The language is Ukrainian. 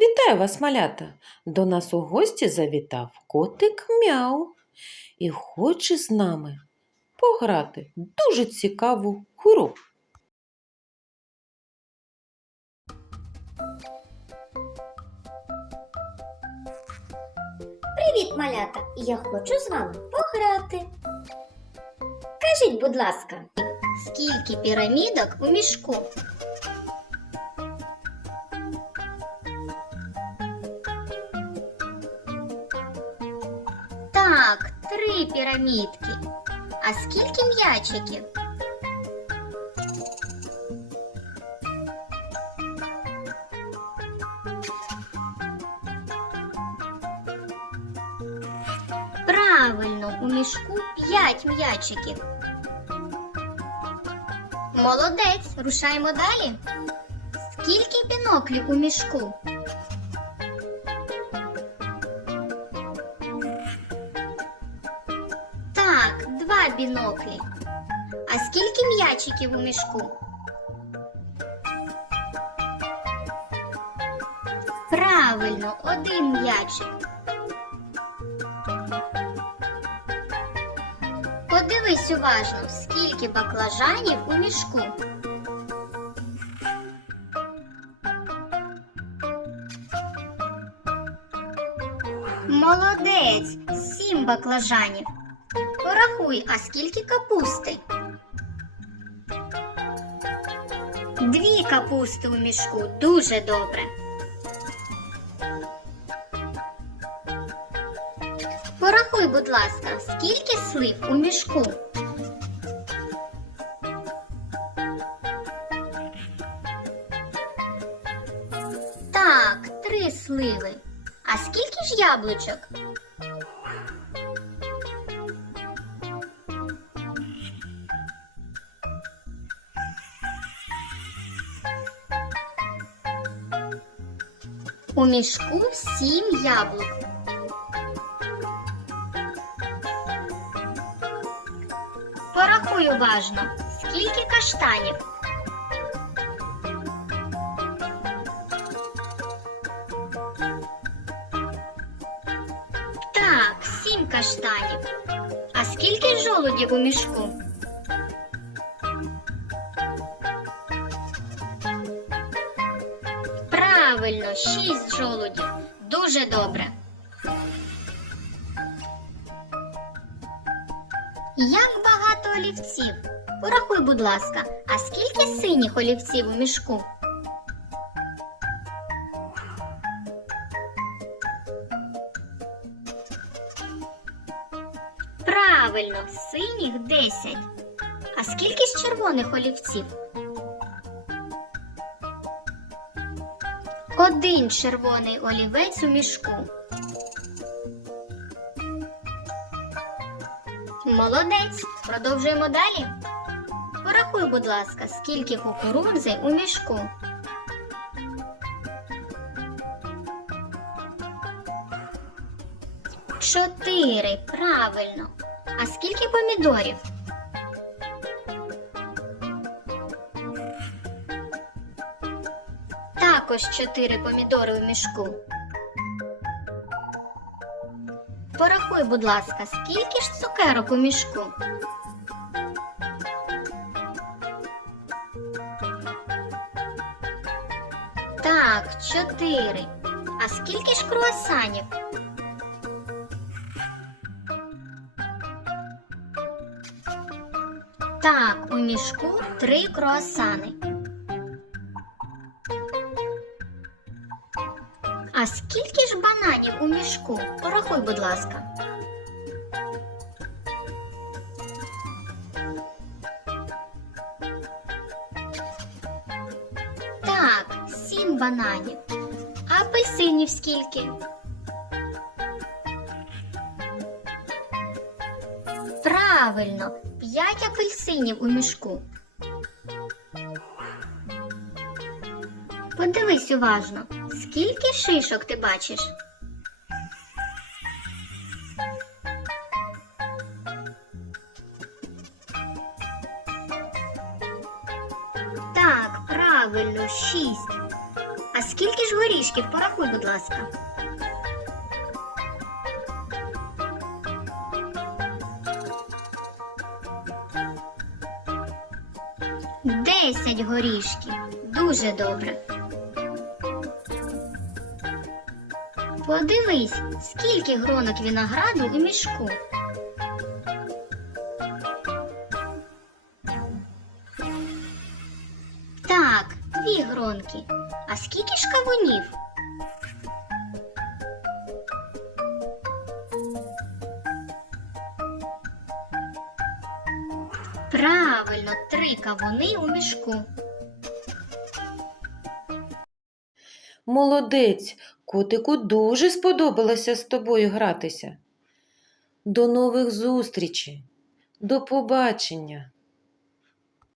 Вітаю вас, малята! До нас у гості завітав котик Мяу і хоче з нами пограти дуже цікаву гру. Привіт, малята! Я хочу з вами пограти. Кажіть, будь ласка, скільки пірамідок у мішку? Так, три пірамідки. А скільки м'ячиків? Правильно, у мішку п'ять м'ячиків. Молодець, рушаємо далі. Скільки біноклів у мішку? Біноклі. А скільки м'ячиків у мішку? Правильно, один м'ячик. Подивись уважно, скільки баклажанів у мішку. Молодець, сім баклажанів. Порахуй, а скільки капусти? Дві капусти у мішку. Дуже добре. Порахуй, будь ласка, скільки слив у мішку? Так, три сливи. А скільки ж яблучок? У мішку сім яблук. Порахуй уважно, скільки каштанів. Так, сім каштанів. А скільки жолудів у мішку? Правильно, шість жолудів. Дуже добре. Як багато олівців? Порахуй, будь ласка, а скільки синіх олівців у мішку? Правильно, синіх 10. А скільки ж червоних олівців? Один червоний олівець у мішку. Молодець. Продовжуємо далі. Порахуй, будь ласка, скільки кукурудзи у мішку. Чотири. Правильно. А скільки помідорів? Також чотири помідори у мішку. Порахуй, будь ласка, скільки ж цукерок у мішку? Так, чотири. А скільки ж круасанів? Так, у мішку три круасани. А скільки ж бананів у мішку? Порахуй, будь ласка. Так, сім бананів. А апельсинів скільки? Правильно, п'ять апельсинів у мішку. Подивись уважно, скільки шишок ти бачиш? Так, правильно, шість. А скільки ж горішків? Порахуй, будь ласка. Десять горішків. Дуже добре. Подивись, скільки гронок винограду у мішку. Так, дві гронки. А скільки ж кавунів? Правильно, три кавуни у мішку. Молодець, котику дуже сподобалося з тобою гратися. До нових зустрічей. До побачення.